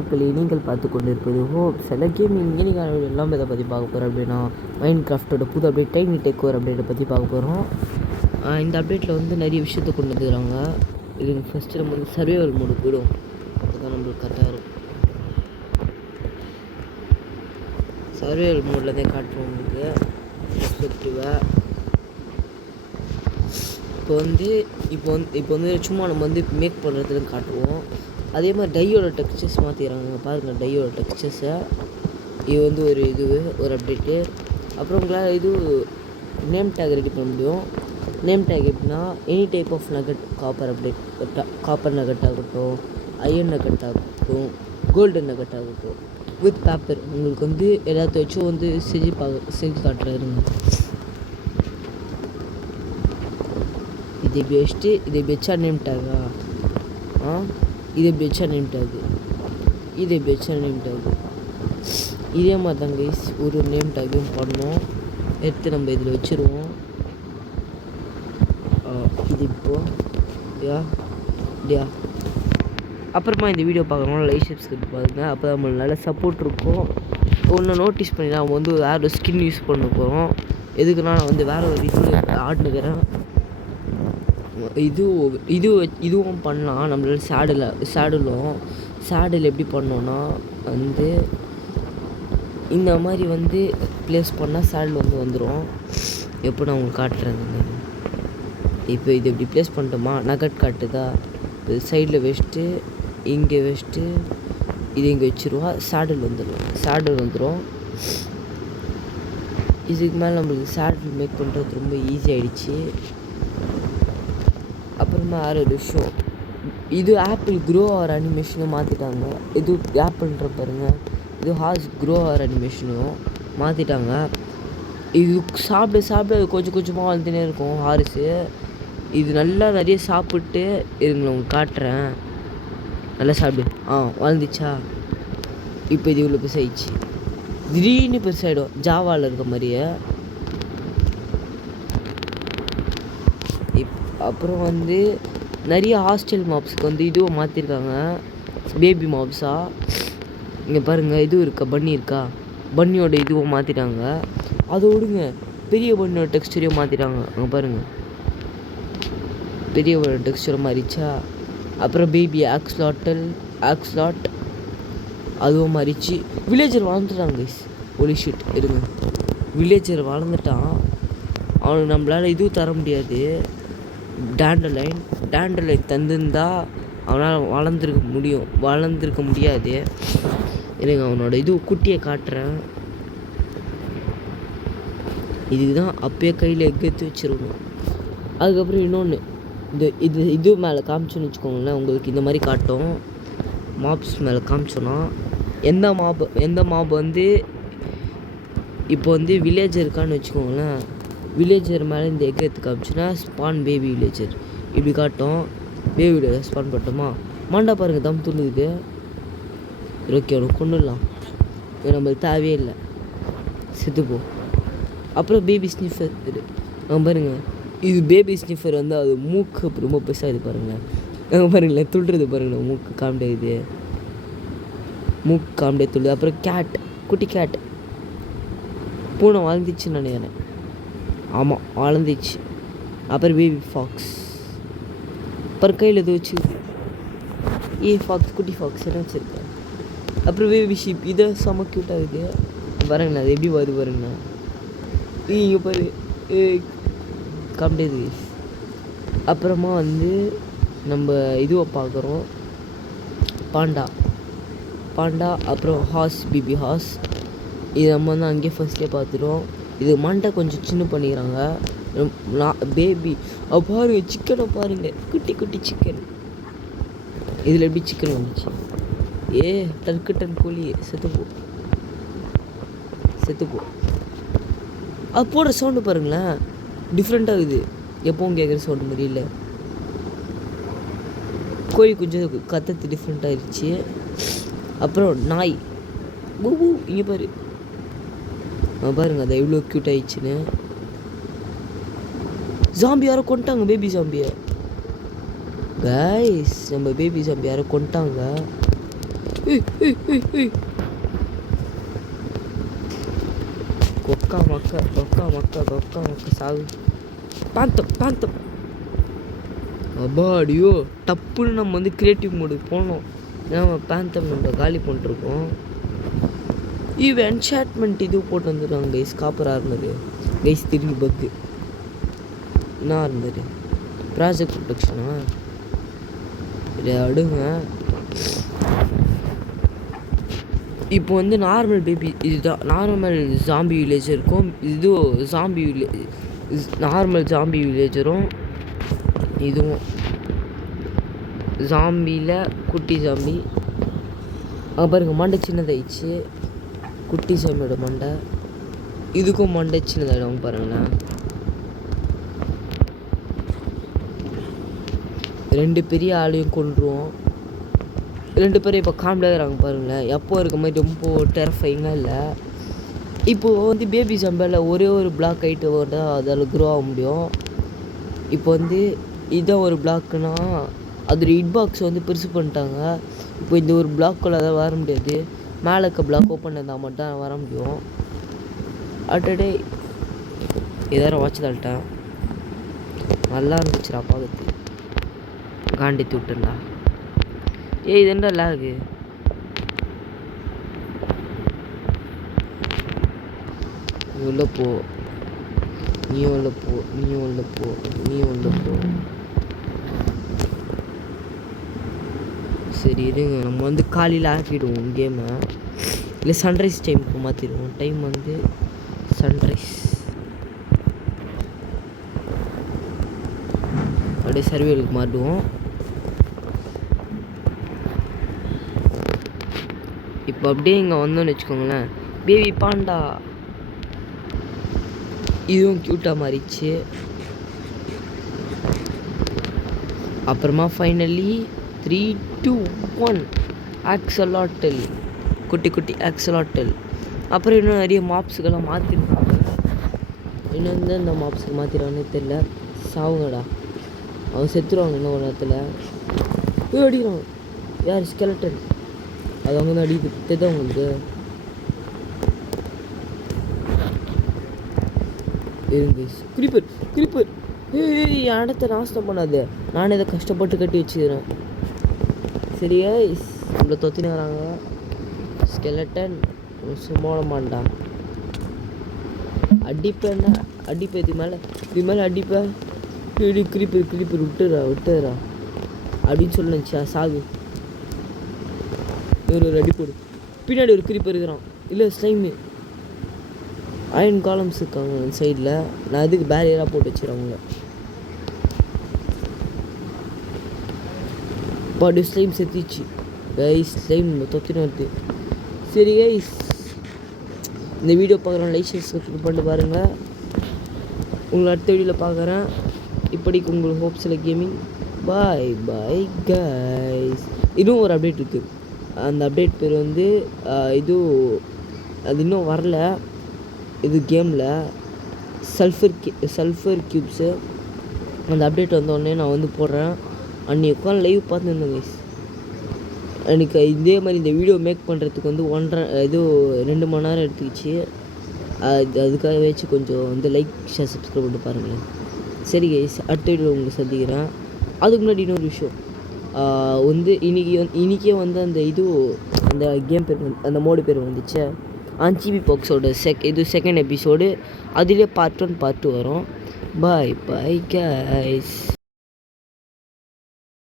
மக்களை நீங்கள் பார்த்து கொண்டிருப்பது சில கேமிங் இன்னைக்கான வீடியோ எல்லாம் இதை பற்றி பார்க்க போகிறோம். அப்படின்னா மைண்ட் கிராஃப்டோட புது அப்டேட் டைனி டேக் ஓவர் அப்டேட்டை பற்றி பார்க்க போகிறோம். இந்த அப்டேட்டில் வந்து நிறைய விஷயத்தை கொண்டு வந்துக்கிறாங்க. இது ஃபஸ்ட்டு நம்ம வந்து சர்வைவல் மோடு போயிடும், அதுதான் நம்மளுக்கு கரெக்டாக இருக்கும். சர்வைவல் மோட்லேருந்தே காட்டுறோம் உங்களுக்கு பெர்ஸ்பெக்டிவை. இப்போ வந்து சும்மா நம்ம வந்து மேக் பண்ணுறதுல காட்டுவோம். அதே மாதிரி டையோட டெக்ஸ்சர்ஸ் மாற்றிக்கிறாங்க. பாருங்கள் டையோட டெக்ஸ்சர்ஸை. இது வந்து ஒரு அப்டேட்டு. அப்புறம் உங்களால் இது நேம் டேக் ரெடி பண்ண முடியும். நேம் டேக் எப்படின்னா any type of nugget copper update, copper nugget ஆகட்டும், அயன் நகட் ஆகட்டும், கோல்டன் நகட் ஆகட்டும், வித் பேப்பர் உங்களுக்கு வந்து எல்லாத்தையும் வந்து செஞ்சு காட்டுறாருங்க. இது பெஸ்ட்டு, இது பெச்சா நேம் டேக்கா? இது பெச்சா நேம் டேக்கு, இது பெச்சா நேம் டேக்கு. இதே மாதிரி தான் கைஸ் ஒரு நேம் டேக்கையும் பண்ணோம். எடுத்து நம்ம இதில் வச்சுருவோம். இது இப்போது யா அப்புறமா இந்த வீடியோ பார்க்கணும், லைக் சப்ஸ்கிரைப் பாருங்க. அப்போ நம்மளுக்கு நல்ல சப்போர்ட் இருக்கும். ஒன்று நோட்டீஸ் பண்ணி நம்ம வந்து வேறு ஒரு ஸ்கின் யூஸ் பண்ண போகிறோம். எதுக்குன்னா நான் வந்து வேறு ஒரு இது ஆடுனுக்கிறேன். இதுவும் பண்ணலாம். நம்மளால சேடில் எப்படி பண்ணோன்னா வந்து இந்த மாதிரி வந்து ப்ளேஸ் பண்ணால் சேடில் வந்து வந்துடும். எப்போ நான் உங்களுக்கு காட்டுறேங்க. இப்போ இது எப்படி ப்ளேஸ் பண்ணிட்டோமா, நகட் காட்டுதா, சைடில் வச்சுட்டு இங்கே வச்சுட்டு இது இங்கே வச்சுருவா, சேடில் வந்துடும். இதுக்கு மேலே நம்மளுக்கு சேடில் மேக் பண்ணுறது ரொம்ப ஈஸி ஆகிடுச்சு. அப்புறமா வேறு ஒரு விஷயம், இது ஆப்பிள் க்ரோ ஆர் அனிமேஷனும் மாற்றிட்டாங்க. இது ஆப்பிள்ன்ற பாருங்கள், இது ஹார்ஸ் க்ரோ ஆர் அனிமேஷனும் மாற்றிட்டாங்க. இது சாப்பிட அது கொஞ்சம் கொஞ்சமாக வளர்ந்துனே இருக்கும் ஹாரிஸு. இது நல்லா நிறைய சாப்பிட்டு இருங்களேன் உங்களுக்கு காட்டுறேன். நல்லா சாப்பிடு. வளர்ந்துச்சா? இப்போ இது இவ்வளோ பெருசாகிடுச்சு. திடீர்னு பெருசாகிடும் ஜாவாவில் இருக்க மாதிரியே. அப்புறம் வந்து நிறைய ஹாஸ்டல் மாப்ஸுக்கு வந்து இதுவும் மாற்றிருக்காங்க, பேபி மாப்ஸாக. இங்கே பாருங்கள், இதுவும் இருக்கா, பன்னி இருக்கா, பன்னியோட இதுவும் மாற்றிட்டாங்க. அதை விடுங்க, பெரிய பன்னியோட டெக்ஸ்டரையும் மாற்றிட்டாங்க. அங்கே பாருங்கள், பெரிய டெக்ஸ்டரை மாறிச்சா. அப்புறம் பேபி ஆக்ஸ்லாட் அதுவும் மாறிச்சு. வில்லேஜர் வளர்ந்துட்டாங்க கைஸ். ஒலி ஷிட் இருங்க, வில்லேஜர் வளர்ந்துட்டான். அவனுக்கு நம்மளால் இதுவும் தர முடியாது. டேண்டர்லைன் தந்திருந்தா அவனால் வளர்ந்துருக்க முடியாது. எனக்கு அவனோட இது குட்டியை காட்டுறேன். இதுக்கு தான் அப்பயே கையில் எடுத்து வச்சிருக்கணும். அதுக்கப்புறம் இன்னொன்று, இது மேலே காமிச்சோன்னு வச்சுக்கோங்களேன், உங்களுக்கு இந்த மாதிரி காட்டும். மாப்ஸ் மேலே காமிச்சோன்னா எந்த மாப் வந்து இப்போ வந்து வில்லேஜர் இருக்கான்னு வச்சுக்கோங்களேன், வில்லேஜர் மேலே இந்த எக் எடுத்து காமிச்சுன்னா ஸ்பான் பேபி வில்லேஜர் இப்படி காட்டும். பேபி வில்லேஜர் ஸ்பான் பண்ணட்டோமா, மாண்டா பாருங்கள் தம் துள்ளுது. ஓகே, அவனுக்கு கொண்டுடலாம், நம்மளுக்கு தேவையே இல்லை, செத்துப்போ. அப்புறம் பேபி ஸ்னிஃபர் பாருங்கள், இது பேபி ஸ்னிஃபர் வந்து அது மூக்கு ரொம்ப பெருசாக இது பாருங்கள். பாருங்களேன், துள்ளுறது பாருங்களேன், மூக்கு காமெடியாக இது, மூக்கு காமெடியாக துள்ளுது. அப்புறம் குட்டி கேட், பூனை வாழ்ந்துச்சுன்னு நினைக்கிறேன். ஆமாம், வளர்ந்துச்சு. அப்புறம் பேபி ஃபாக்ஸ், அப்புறம் கையில் எது வச்சு ஃபாக்ஸ், குட்டி ஃபாக்ஸ் எல்லாம் வச்சுருக்கேன். அப்புறம் பேபி ஷீப், இதை செம க்யூட்டாக இருக்குது பாருங்கண்ணா. அது எப்படி வருது பாருங்கண்ணா, இங்கே பாரு காமெடியாது. அப்புறமா வந்து நம்ம இதுவை பார்க்குறோம், பாண்டா. அப்புறம் பேபி ஹார்ஸ், இது நம்ம வந்து அங்கேயே ஃபர்ஸ்ட்லேயே பார்த்துட்டோம். இது மண்டை கொஞ்சம் சின்ன பண்ணிக்கிறாங்க. பேபி பாருங்க, சிக்கனை பாருங்கள், குட்டி சிக்கன். இதில் எப்படி சிக்கன் வந்துச்சு? டர்க்கு கோழி செத்துப்போ. அது போடுற சவுண்டு பாருங்களேன், டிஃப்ரெண்ட்டாக இருக்குது. எப்பவும் கேட்குற சவுண்டு மாதிரி இல்லை. கோழி கொஞ்சம் கத்தத்து டிஃப்ரெண்ட்டாக இருந்துச்சு. அப்புறம் நாய் இங்கே பாருங்க, அதை எவ்வளோ க்யூட் ஆயிடுச்சுன்னு. ஜாம்பி யாரோ கொண்டுட்டாங்க, பேபி ஜாம்பியை கைஸ். நம்ம பேபி ஜாம்பி யாரோ கொண்டுட்டாங்க. கொக்கா மக்கா சாவு. பேந்தம் அப்பாடியோ டப்புன்னு நம்ம வந்து கிரியேட்டிவ் மோடுக்கு போனோம். ஏன்னா பேந்தம் நம்ம காலி பண்ணிட்டுருக்கோம். என்ஷாட்மெண்ட் இது போட்டு வந்துடுவாங்க கைஸ். காப்பராக இருந்தது கைஸ். திரும்பி பக்கு என்ன இருந்தது? ப்ராஜெக்ட் ப்ரொடெக்ஷனா? இதை அடுங்க. இப்போ வந்து நார்மல் பேபி இதுதான். நார்மல் ஜாம்பி வில்லேஜர் இருக்கும். இது ஜாம்பி நார்மல் ஜாம்பி வில்லேஜரும் இதுவும் ஜாம்பியில் குட்டி ஜாம்பி. பாருங்க மண்டை சின்னதாயிடுச்சு. குட்டி ஜாம்பியோட மண்டை. இதுக்கும் மண்டை சின்னதாயிடும் பாருங்களேன். 2 பெரிய ஆளையும் கொண்டுருவோம். 2 பேரும் இப்போ காமெடியாக இருக்கிறாங்க பாருங்களேன். எப்போ இருக்க மாதிரி ரொம்ப டெரஃபைங்காக இல்லை. இப்போது வந்து பேபி ஜாம்பியில் ஒரே ஒரு பிளாக் ஹைட்டு வந்தால் அதில் க்ரோ ஆக முடியும். இப்போ வந்து இதான் ஒரு பிளாக்குன்னா அதோட ஹிட் பாக்ஸ் வந்து பெருசு பண்ணிட்டாங்க. இப்போ இந்த ஒரு பிளாக்குள்ளே அதை வர முடியாது. மேலே இருக்க பிளாக் ஓப்பன் இருந்தால் மட்டும் வர முடியும். அட்டடே எதாரும் வாட்ச் தாள்ட்டேன். நல்லா இருந்துச்சுடா பார்க்கறது. காண்டி விட்டுண்டா. இது என்ன லாகு? உள்ள போ. நீ உள்ள போ. சரி இருங்க, நம்ம வந்து காலையில் ஆக்கிடுவோம் கேமை. இல்லை சன்ரைஸ் டைமுக்கு மாற்றிடுவோம். டைம் வந்து சன்ரைஸ். அப்படியே சர்வேலுக்கு மாட்டுவோம். இப்போ அப்படியே இங்கே வந்தோன்னு வச்சுக்கோங்களேன். பேபி பாண்டா இதுவும் க்யூட்டாக மாறிடுச்சு. அப்புறமா ஃபைனலி 3, 2, 1 ஆக்ஸலாட்டல். குட்டி ஆக்ஸலாட்டல். அப்புறம் இன்னும் நிறைய மாப்ஸுக்கெல்லாம் மாற்றிருக்காங்க. இன்னும் வந்து இந்த மாப்ஸுக்கு மாற்றிடுவானே தெரில. சாவுங்கடா, அவன் செத்துருவாங்க இன்னும் ஒரு நேரத்தில். அடிக்கிறான் யார்? ஸ்கெலட்டன். அது அவங்க தான் அடிக்குது. தெரியுதா உங்களுக்கு? இருங்க. கிரீப்பர் ஏய் என் இடத்த நாசம் பண்ணாது. நானே இதை கஷ்டப்பட்டு கட்டி வச்சுக்கிறேன். சரியா? நம்மளை தொத்தின்னு வராங்க. ஸ்கெலட்டன் சும்மாடமாண்டா. அடிப்பேன்னா அடிப்பேன். இது மேலே அடிப்பேன். கிரீப்பர் விட்டுறா அப்படின்னு சொல்லுச்சா. சாகு. ஒரு அடி போடு. பின்னாடி ஒரு கிரீப்பர் இருக்கிறான். இல்லை ஸ்லைமு. அயன் காலம்ஸ் இருக்காங்க சைடில். நான் அதுக்கு பேரியராக போட்டு வச்சுக்கிறேன். அவங்க பாடி ஸ்லைம் செத்துச்சு கைஸ். ஸ்லைம் தொத்தின்னு வருது. சரி கைஸ், இந்த வீடியோ பார்க்குறேன். லைக் ஷேர் சப்ஸ்கிரைப் பண்ணிட்டு பாருங்கள். உங்களை அடுத்த வீடியோவில் பார்க்குறேன். இப்படிக்கு உங்களுக்கு ஹோப்ஸில் கேமிங். Bye guys. இன்னும் ஒரு அப்டேட் இருக்குது. அந்த அப்டேட் பேர் வந்து அது இன்னும் வரல. இது கேமில் சல்ஃபர் க்யூப்ஸு. அந்த அப்டேட் வந்தோடனே நான் வந்து போடுறேன். அன்றைக்கி உட்காந்து லைவ் பார்த்துருந்தேன் கைஸ். எனக்கு இதே மாதிரி இந்த வீடியோ மேக் பண்ணுறதுக்கு வந்து 2 மணி நேரம் எடுத்துக்கிச்சு. அதுக்காக வச்சு கொஞ்சம் வந்து லைக் ஷேர் சப்ஸ்கிரைப் பண்ணிட்டு பாருங்களேன். சரி கைஸ், அடுத்த வீடியோ உங்களுக்கு சந்திக்கிறேன். அதுக்கு முன்னாடி இன்னொரு விஷயம் வந்து இன்றைக்கே வந்து அந்த கேம் பேர் அந்த மோடு பேர் வந்துச்சு. ஆன்சிபி பாக்ஸோட செகண்ட் எபிசோடு. அதிலே பார்ட் 1 பார்ட் 2 வரும். Bye guys.